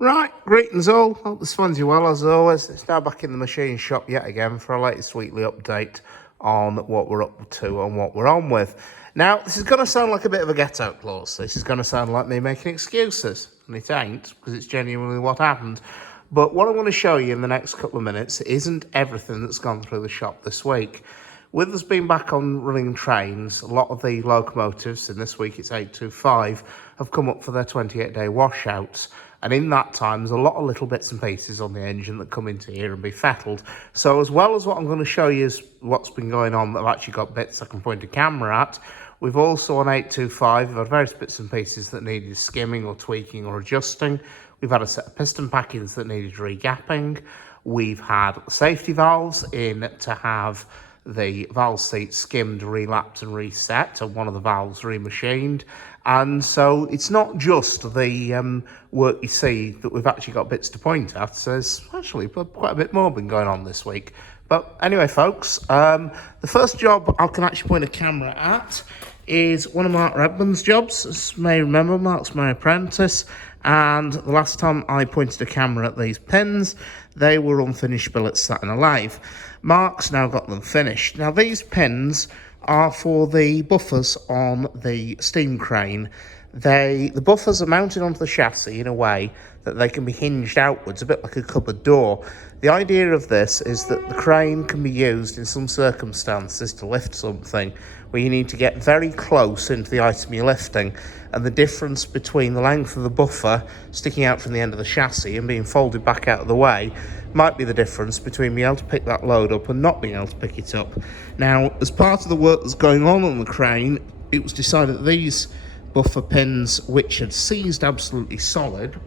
Right, greetings all. Hope this finds you well as always. It's now back in the machine shop yet again for our latest weekly update on what we're up to and what we're on with. Now, this is going to sound like a bit of a get-out clause. This is going to sound like me making excuses, and it ain't, because it's genuinely what happened. But what I want to show you in the next couple of minutes isn't everything that's gone through the shop this week. With us being back on running trains, a lot of the locomotives, and this week it's 825, have come up for their 28-day washouts. And in that time, there's a lot of little bits and pieces on the engine that come into here and be fettled. So as well as what I'm going to show you is what's been going on, that I've actually got bits I can point a camera at, we've also on 825 had various bits and pieces that needed skimming or tweaking or adjusting. We've had a set of piston packings that needed regapping. We've had safety valves in to have the valve seat skimmed, relapped and reset, and one of the valves remachined. And so it's not just the work you see that we've actually got bits to point at. So there's actually quite a bit more been going on this week. But anyway, folks, the first job I can actually point a camera at is one of Mark Redmond's jobs. As you may remember, Mark's my apprentice. And the last time I pointed a camera at these pins, they were unfinished billets sat in a lathe. Mark's now got them finished. Now, these pins are for the buffers on the steam crane. The buffers are mounted onto the chassis in a way that they can be hinged outwards, a bit like a cupboard door. The idea of this is that the crane can be used in some circumstances to lift something where you need to get very close into the item you're lifting, and the difference between the length of the buffer sticking out from the end of the chassis and being folded back out of the way might be the difference between being able to pick that load up and not being able to pick it up. Now, as part of the work that's going on the crane, it was decided that these buffer pins, which had seized absolutely solid,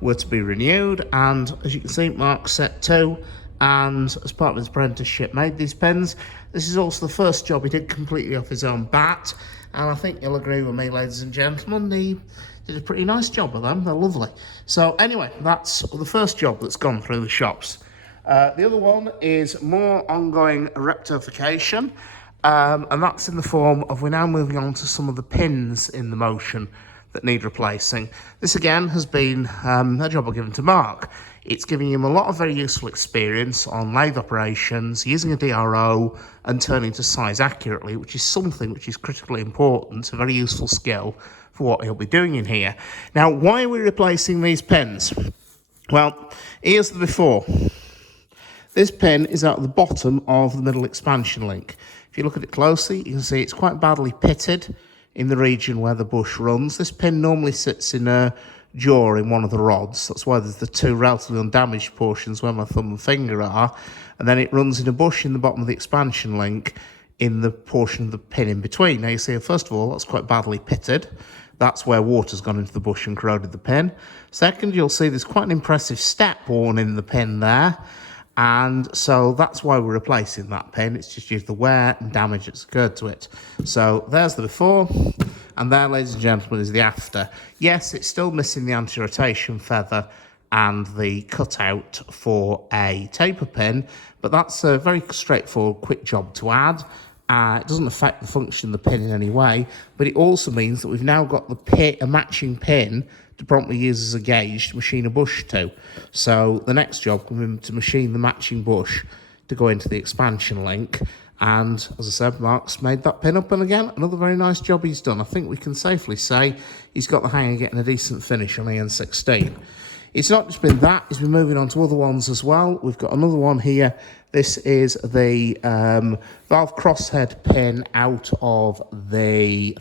were to be renewed. And as you can see, Mark set two, and as part of his apprenticeship made these pins. This is also the first job he did completely off his own bat, and I think you'll agree with me, ladies and gentlemen, he did a pretty nice job of them. They're lovely. So anyway, that's the first job that's gone through the shops. The other one is more ongoing rectification, and that's in the form of we're now moving on to some of the pins in the motion that need replacing. This again has been a job I've given to Mark. It's giving him a lot of very useful experience on lathe operations, using a DRO and turning to size accurately, which is something which is critically important, a very useful skill for what he'll be doing in here. Now, why are we replacing these pins? Well, here's the before. This pin is at the bottom of the middle expansion link. If you look at it closely, you can see it's quite badly pitted in the region where the bush runs. This pin normally sits in a jaw in one of the rods. That's why there's the two relatively undamaged portions where my thumb and finger are. And then it runs in a bush in the bottom of the expansion link in the portion of the pin in between. Now you see, first of all, that's quite badly pitted. That's where water's gone into the bush and corroded the pin. Second, you'll see there's quite an impressive step worn in the pin there. And so that's why we're replacing that pin. It's just due to the wear and damage that's occurred to it. So there's the before, and there, ladies and gentlemen, is the after. Yes, it's still missing the anti-rotation feather and the cutout for a taper pin, but that's a very straightforward, quick job to add. It doesn't affect the function of the pin in any way, but it also means that we've now got a matching pin to promptly use as a gauge to machine a bush to. So the next job will be to machine the matching bush to go into the expansion link. And as I said, Mark's made that pin up, and again, another very nice job he's done. I think we can safely say he's got the hang of getting a decent finish on the N16. It's not just been that, he's been moving on to other ones as well. We've got another one here. This is the valve crosshead pin out of the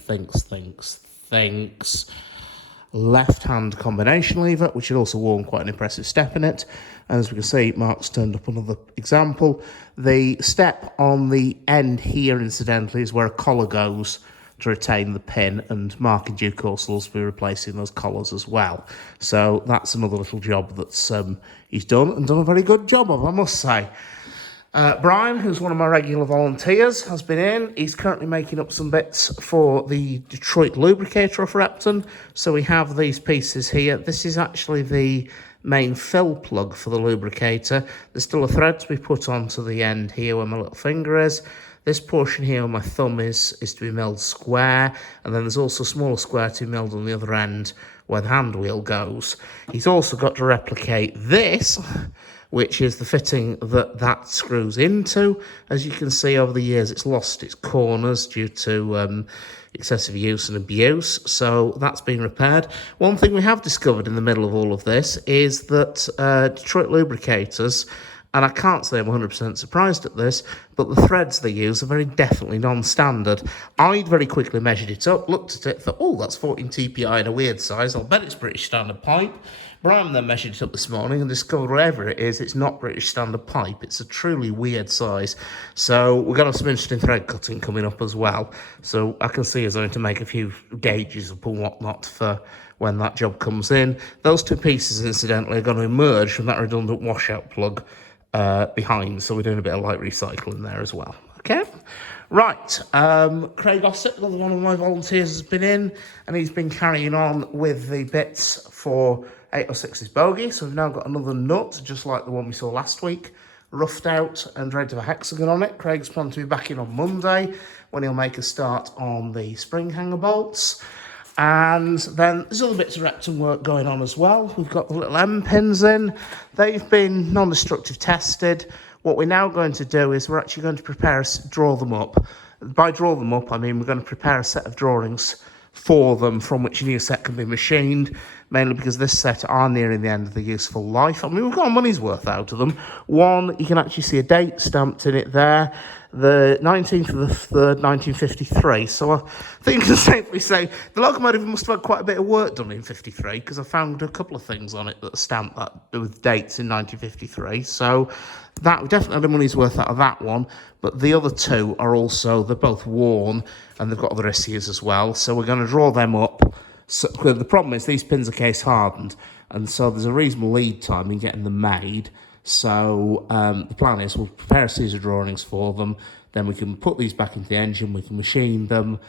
left-hand combination lever, which had also worn quite an impressive step in it. And as we can see, Mark's turned up another example. The step on the end here, incidentally, is where a collar goes to retain the pin, and Mark in due course will also be replacing those collars as well. So that's another little job that's he's done, and done a very good job of, I must say. Brian, who's one of my regular volunteers, has been in. He's currently making up some bits for the Detroit lubricator off Repton. So we have these pieces here. This is actually the main fill plug for the lubricator. There's still a thread to be put onto the end here where my little finger is. This portion here on my thumb is to be milled square, and then there's also a smaller square to be milled on the other end where the hand wheel goes. He's also got to replicate this, which is the fitting that screws into. As you can see, over the years, it's lost its corners due to excessive use and abuse, so that's been repaired. One thing we have discovered in the middle of all of this is that Detroit lubricators, and I can't say I'm 100% surprised at this, but the threads they use are very definitely non-standard. I'd very quickly measured it up, looked at it, thought, oh, that's 14 TPI in a weird size. I'll bet it's British standard pipe. Brian then measured it up this morning and discovered wherever it is, it's not British standard pipe. It's a truly weird size. So we're going to have some interesting thread cutting coming up as well. So I can see us going to make a few gauges up and whatnot for when that job comes in. Those two pieces, incidentally, are going to emerge from that redundant washout plug behind. So we're doing a bit of light recycling there as well. Okay. Right, Craig Ossett, another one of my volunteers, has been in, and he's been carrying on with the bits for 806's bogie. So we've now got another nut, just like the one we saw last week, roughed out and ready to have a hexagon on it. Craig's planning to be back in on Monday, when he'll make a start on the spring hanger bolts. And then there's other bits of rectum work going on as well. We've got the little M pins in. They've been non-destructive tested. What we're now going to do is we're actually going to draw them up. By draw them up, I mean we're going to prepare a set of drawings for them from which a new set can be machined, mainly because this set are nearing the end of the useful life. I mean, we've got our money's worth out of them. One, you can actually see a date stamped in it there, the 19th of the 3rd, 1953. So I think you can safely say the locomotive must have had quite a bit of work done in 53, because I found a couple of things on it that are stamped that with dates in 1953. So that we definitely had the money's worth out of that one. But the other two are also, they're both worn, and they've got other issues as well. So we're going to draw them up. So the problem is these pins are case hardened, and so there's a reasonable lead time in getting them made. So the plan is we'll prepare a series of drawings for them, then we can put these back into the engine, we can machine them,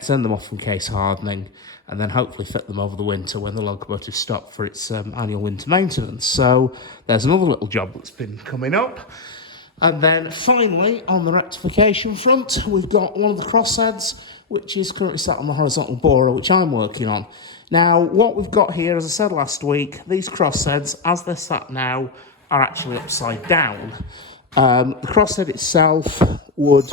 send them off from case hardening, and then hopefully fit them over the winter when the locomotive stopped for its annual winter maintenance. So there's another little job that's been coming up. And then finally, on the rectification front, we've got one of the crossheads, which is currently sat on the horizontal borer, which I'm working on. Now, what we've got here, as I said last week, these crossheads, as they're sat now, are actually upside down. The crosshead itself would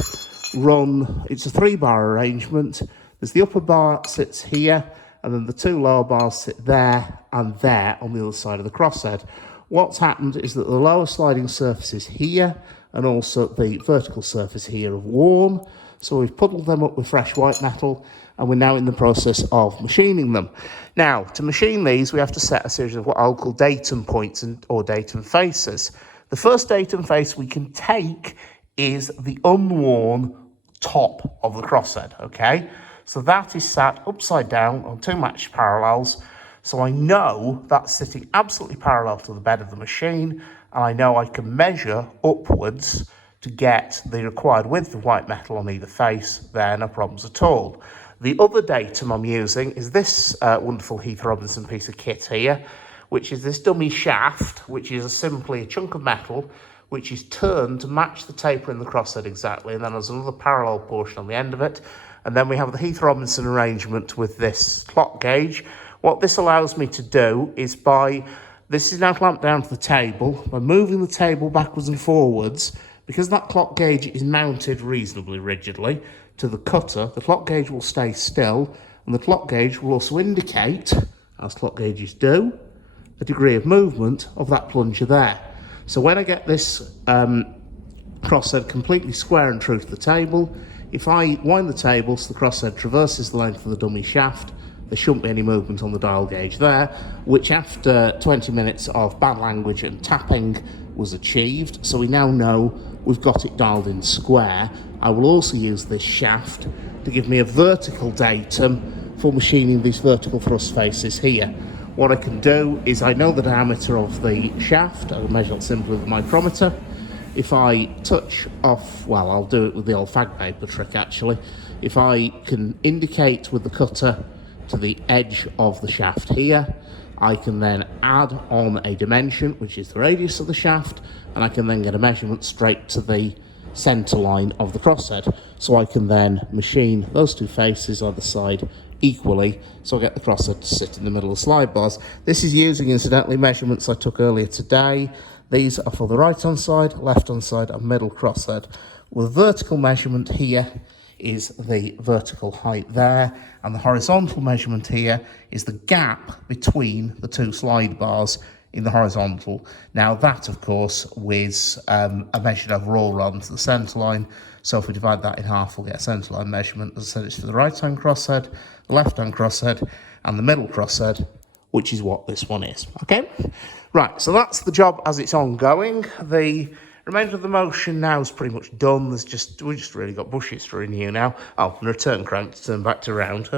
run, it's a 3-bar arrangement. There's the upper bar sits here, and then the two lower bars sit there and there on the other side of the crosshead. What's happened is that the lower sliding surfaces here and also the vertical surface here have worn. So we've puddled them up with fresh white metal, and we're now in the process of machining them. Now, to machine these, we have to set a series of what I'll call datum points or datum faces. The first datum face we can take is the unworn top of the crosshead, okay? So that is sat upside down on two matched parallels. So I know that's sitting absolutely parallel to the bed of the machine, and I know I can measure upwards to get the required width of white metal on either face. There, no problems at all. The other datum I'm using is this wonderful Heath Robinson piece of kit here, which is this dummy shaft, which is simply a chunk of metal which is turned to match the taper in the crosshead exactly, and then there's another parallel portion on the end of it. And then we have the Heath Robinson arrangement with this clock gauge. What this allows me to do is this is now clamped down to the table, by moving the table backwards and forwards, because that clock gauge is mounted reasonably rigidly to the cutter, the clock gauge will stay still, and the clock gauge will also indicate, as clock gauges do, a degree of movement of that plunger there. So when I get this crosshead completely square and true to the table, if I wind the table so the crosshead traverses the length of the dummy shaft, there shouldn't be any movement on the dial gauge there, which after 20 minutes of bad language and tapping was achieved. So we now know we've got it dialed in square. I will also use this shaft to give me a vertical datum for machining these vertical thrust faces here. What I can do is I know the diameter of the shaft. I'll measure it simply with a micrometer. If I touch off, well, I'll do it with the old fag paper trick actually. If I can indicate with the cutter to the edge of the shaft here, I can then add on a dimension, which is the radius of the shaft, and I can then get a measurement straight to the centre line of the crosshead. So I can then machine those two faces either side equally, so I get the crosshead to sit in the middle of the slide bars. This is using, incidentally, measurements I took earlier today. These are for the right-hand side, left-hand side, and middle crosshead. With vertical measurement here is the vertical height there, and the horizontal measurement here is the gap between the two slide bars in the horizontal. Now that, of course, was a measured overall rather than the centre line. So if we divide that in half, we'll get a centre line measurement. As I said, it's for the right-hand crosshead, the left-hand crosshead, and the middle crosshead, which is what this one is, okay? Right, so that's the job as it's ongoing. The remainder of the motion now is pretty much done. We just really got bushes through in here now. Oh, and a return crank to turn back to round.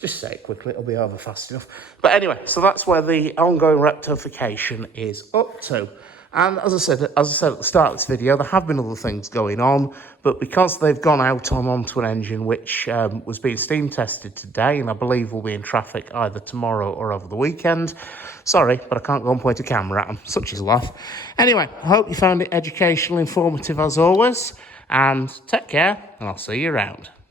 Just say it quickly, it'll be over fast enough. But anyway, so that's where the ongoing rectification is up to. And as I said at the start of this video, there have been other things going on, but because they've gone out onto an engine which was being steam tested today, and I believe will be in traffic either tomorrow or over the weekend. Sorry, but I can't go and point a camera at them. Such is life. Anyway, I hope you found it educational, informative as always, and take care, and I'll see you around.